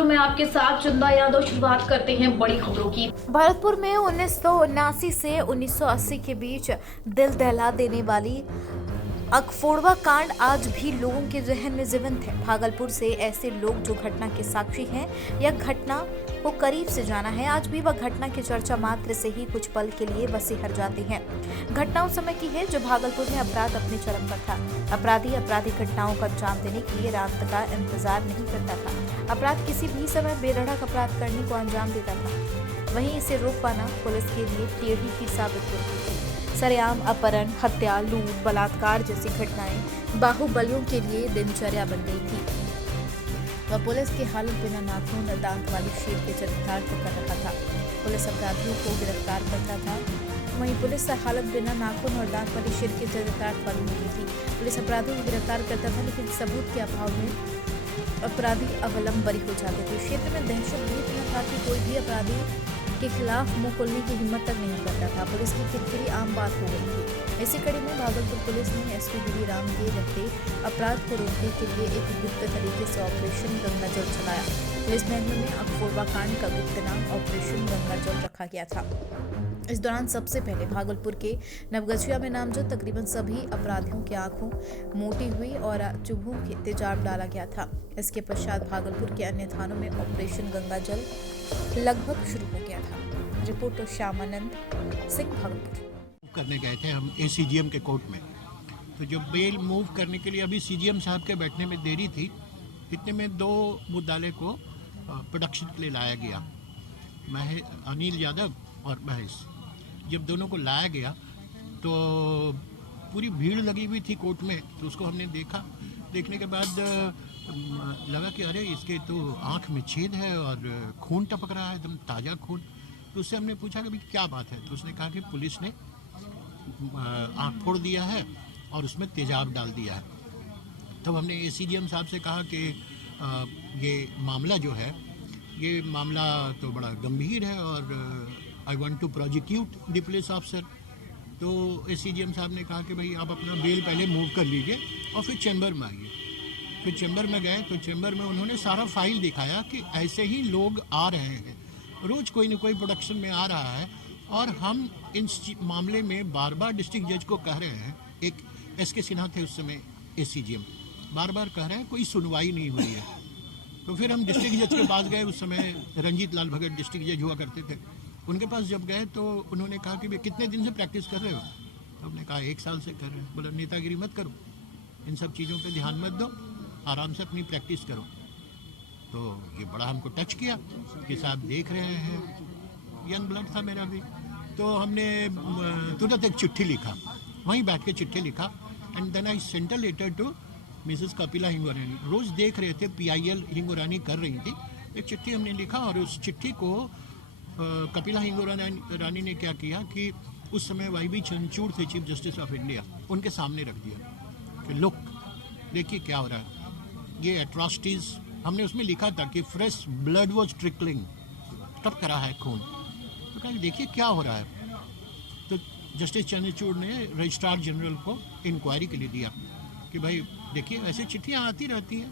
नजरों में आपके साथ चंदा यादव। शुरुआत करते हैं बड़ी खबरों की। भरतपुर में 1979 से 1980 के बीच दिल दहला देने वाली अकफोड़वा कांड आज भी लोगों के जहन में जीवंत है। भागलपुर से ऐसे लोग जो घटना के साक्षी हैं या घटना को करीब से जाना है, आज भी वह घटना की चर्चा मात्र से ही कुछ पल के लिए बसे हर जाते हैं। घटना उस समय की है जब भागलपुर में अपराध अपने चरम पर था। अपराधी आपराधिक घटनाओं को अंजाम देने के लिए रात का इंतजार नहीं करता था। अपराध किसी भी समय बेधड़क अपराध करने को अंजाम देता था। वहीं इसे रोक पाना पुलिस के लिए टेढ़ी ही साबित होती थी। सरेआम अपहरण, हत्या, लूट, बलात्कार जैसी घटनाएं बाहुबलियों के लिए दिनचर्या बन गई थी। वह पुलिस के हालत बिना नाखून और दांत वाली शेर के चरितार्थ कर रहा था। पुलिस अपराधियों को गिरफ्तार करता था, वहीं पुलिस हालत बिना नाखून और दांत वाली शेर के चरितार्थ वाली नहीं थी। पुलिस अपराधियों को गिरफ्तार करता था, लेकिन सबूत के अभाव में अपराधी अवलंब बरी हो जाते थे। क्षेत्र में दहशत भी इतना था कि कोई भी अपराधी के खिलाफ मुंह खोलने की हिम्मत तक नहीं करता था। पुलिस की किरकिरी आम बात हो गई थी। इसी कड़ी में भागलपुर पुलिस ने एसपी गिरी राम के रहते अपराध को रोकने के लिए एक गुप्त तरीके से ऑपरेशन गंगाजल चलाया। पुलिस महकमे में अकफोड़वा कांड का गुप्त नाम ऑपरेशन गंगाजल रखा गया था। इस दौरान सबसे पहले भागलपुर के नवगछिया में नामजद तकरीबन सभी अपराधियों की आंखों मोटी हुई और चुभों के तेजाब डाला गया था। इसके पश्चात भागलपुर के अन्य थानों में ऑपरेशन गंगाजल लगभग शुरू हो गया था। रिपोर्टर श्यामानंद सिंह, भागलपुर। करने गए थे हम एसीजीएम के कोर्ट में, तो जब बेल मूव करने के लिए अभी सीजीएम साहब के बैठने में देरी थी, इतने में दो मुद्दाले को प्रोडक्शन के लिए लाया गया, अनिल यादव और महेश। जब दोनों को लाया गया तो पूरी भीड़ लगी हुई थी कोर्ट में, तो उसको हमने देखा। देखने के बाद लगा कि अरे इसके तो आँख में छेद है और खून टपक रहा है, एकदम ताज़ा खून। तो उससे हमने पूछा कि भाई क्या बात है, तो उसने कहा कि पुलिस ने आँख फोड़ दिया है और उसमें तेजाब डाल दिया है। तब हमने एसीजीएम साहब से कहा कि ये मामला जो है, ये मामला तो बड़ा गंभीर है और I want to prosecute the police officer. तो एसीजीएम साहब ने कहा कि भाई आप अपना बेल पहले मूव कर लीजिए और फिर चैम्बर में आइए। फिर चैम्बर में गए तो चैम्बर में उन्होंने सारा फाइल दिखाया कि ऐसे ही लोग आ रहे हैं, रोज़ कोई न कोई प्रोडक्शन में आ रहा है, और हम इस मामले में बार बार डिस्ट्रिक्ट जज को कह रहे हैं। एक एसके सिन्हा थे उस समय एसीजीएम, बार बार कह रहे हैं कोई सुनवाई नहीं हुई है। तो फिर हम डिस्ट्रिक्ट जज के पास गए, उस समय रंजीत लाल भगत डिस्ट्रिक्ट जज हुआ करते थे। उनके पास जब गए तो उन्होंने कहा कि भाई कितने दिन से प्रैक्टिस कर रहे हो? तो हमने कहा 1 साल से कर रहे हैं। बोला नेतागिरी मत करो, इन सब चीज़ों पे ध्यान मत दो, आराम से अपनी प्रैक्टिस करो। तो ये बड़ा हमको टच किया कि साहब देख रहे हैं, यंग ब्लड था मेरा भी। तो हमने तुरंत एक चिट्ठी लिखा, वहीं बैठ के चिट्ठी लिखा, and then I sent a letter to Mrs Kapila Hingorani. रोज़ देख रहे थे PIL हिंगोरानी कर रही थी, एक चिट्ठी हमने लिखा, और उस चिट्ठी को कपिला हिंगोरानी ने क्या किया कि उस समय YB चंद्रचूड़ थे चीफ जस्टिस ऑफ इंडिया, उनके सामने रख दिया कि लुक देखिए क्या हो रहा है, ये एट्रॉसिटीज़। हमने उसमें लिखा था कि फ्रेश ब्लड वॉज ट्रिकलिंग, टपक रहा है खून। तो कहा देखिए क्या हो रहा है। तो जस्टिस चंद्रचूड़ ने रजिस्ट्रार जनरल को इंक्वायरी के लिए दिया कि भाई देखिए ऐसे चिट्ठियाँ आती रहती हैं,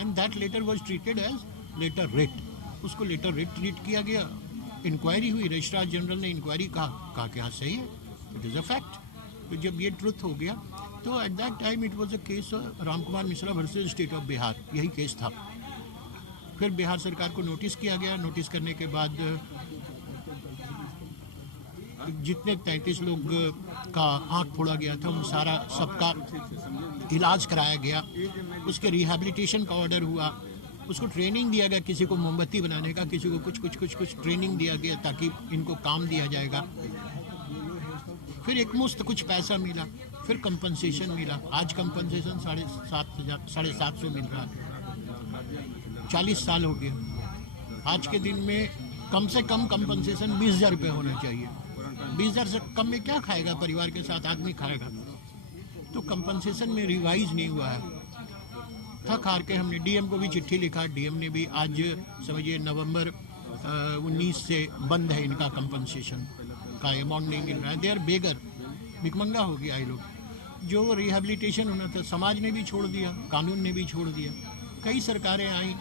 and that letter was treated as letter writ. उसको लेटर रिट ट्रीट किया गया। इंक्वायरी हुई, रजिस्ट्रार जनरल ने इंक्वायरी कहा कि हाँ सही है, इट इज़ अ फैक्ट। तो जब ये ट्रुथ हो गया तो at that time it was a case Ram Kumar Mishra versus state of Bihar, यही केस था। फिर बिहार सरकार को नोटिस किया गया। नोटिस करने के बाद जितने 33 लोग का आँख फोड़ा गया था, उन सबका इलाज कराया गया। उसके रिहैबिलिटेशन का ऑर्डर हुआ, उसको ट्रेनिंग दिया गया, किसी को मोमबत्ती बनाने का, किसी को कुछ ट्रेनिंग दिया गया ताकि इनको काम दिया जाएगा। फिर एक मुश्त कुछ पैसा मिला, फिर कंपनसेशन मिला। आज कंपनसेशन 750 मिल रहा है। 40 साल हो गया। आज के दिन में कम से कम कंपनसेशन 20,000 रुपये होना चाहिए। 20,000 से कम में क्या खाएगा परिवार के साथ आदमी खाएगा? तो कंपनसेशन में रिवाइज नहीं हुआ है। थक हार के हमने डीएम को भी चिट्ठी लिखा। डीएम ने भी आज समझिए नवंबर 19 से बंद है इनका कंपनसेशन का अमाउंट नहीं मिल रहा है। दे आर बेगर, भिकमंगा हो गया ये लोग। जो रिहैबिलिटेशन होना था समाज ने भी छोड़ दिया, कानून ने भी छोड़ दिया। कई सरकारें आई,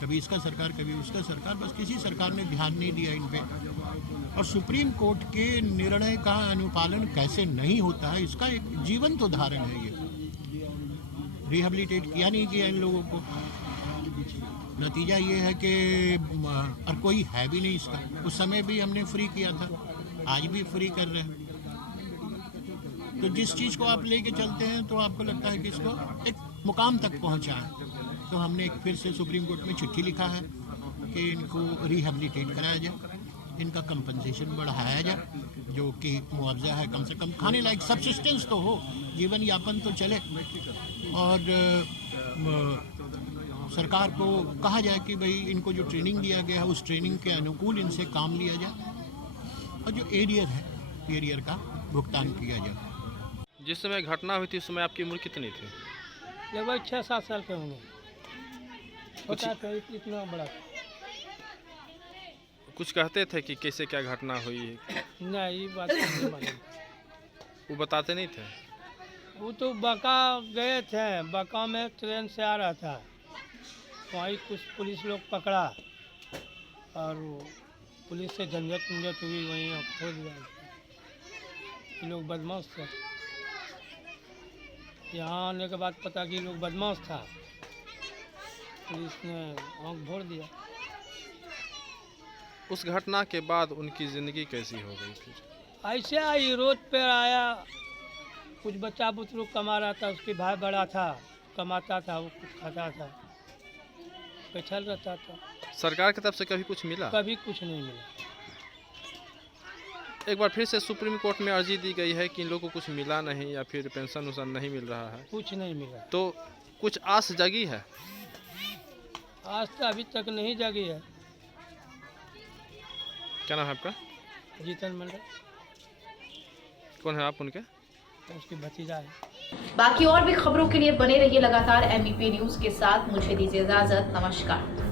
कभी इसका सरकार कभी उसका सरकार, बस किसी सरकार ने ध्यान नहीं दिया इन पे। और सुप्रीम कोर्ट के निर्णय का अनुपालन कैसे नहीं होता है, इसका एक जीवंत उदाहरण है ये। रिहेबिलिटेट किया नहीं किया इन लोगों को, नतीजा ये है कि और कोई है भी नहीं इसका। उस समय भी हमने फ्री किया था, आज भी फ्री कर रहे हैं। तो जिस चीज़ को आप लेके चलते हैं तो आपको लगता है कि इसको एक मुकाम तक पहुंचाएं। तो हमने एक फिर से सुप्रीम कोर्ट में चिट्ठी लिखा है कि इनको रिहेबिलिटेट कराया जाए, इनका कंपनसेशन बढ़ाया जाए, जो कि मुआवजा है कम से कम खाने लायक सब्सिस्टेंस तो हो, जीवन यापन तो चले। और सरकार को कहा जाए कि भाई इनको जो ट्रेनिंग दिया गया है उस ट्रेनिंग के अनुकूल इनसे काम लिया जाए, और जो एरियर है एरियर का भुगतान किया जाए। जिस समय घटना हुई थी उस समय आपकी उम्र कितनी थी? लगभग 6-7 साल के होंगे। पता था इतना बड़ा कुछ कहते थे कि कैसे क्या घटना हुई? नहीं, ये बात नहीं मालूम। वो बताते नहीं थे? वो तो बाका गए थे, बाका में ट्रेन से आ रहा था, वहीं कुछ पुलिस लोग पकड़ा और पुलिस से झंझट हुई, वहीं खो दिया। ये लोग बदमाश थे। यहाँ आने के बाद पता कि लोग बदमाश था, पुलिस ने आँख भोर दिया। उस घटना के बाद उनकी ज़िंदगी कैसी हो गई फिर? ऐसे आई, रोड पे आया, कुछ बच्चा बुतरू कमा रहा था, उसके भाई बड़ा था, कमाता था, वो कुछ खाता था, बैठल रहता था। सरकार की तरफ से कभी कुछ मिला? कभी कुछ नहीं मिला। एक बार फिर से सुप्रीम कोर्ट में अर्जी दी गई है कि इन लोगों को कुछ मिला नहीं या फिर पेंशन उसन नहीं मिल रहा है, कुछ नहीं मिला। तो कुछ आस जगी है? आज तो अभी तक नहीं जगी है। क्या नाम है आपका? जीतन मंडल, कौन है आप उनके? उसकी भतीजा है। बाकी और भी खबरों के लिए बने रहिए लगातार MEP न्यूज के साथ। मुझे दीजिए इजाजत, नमस्कार।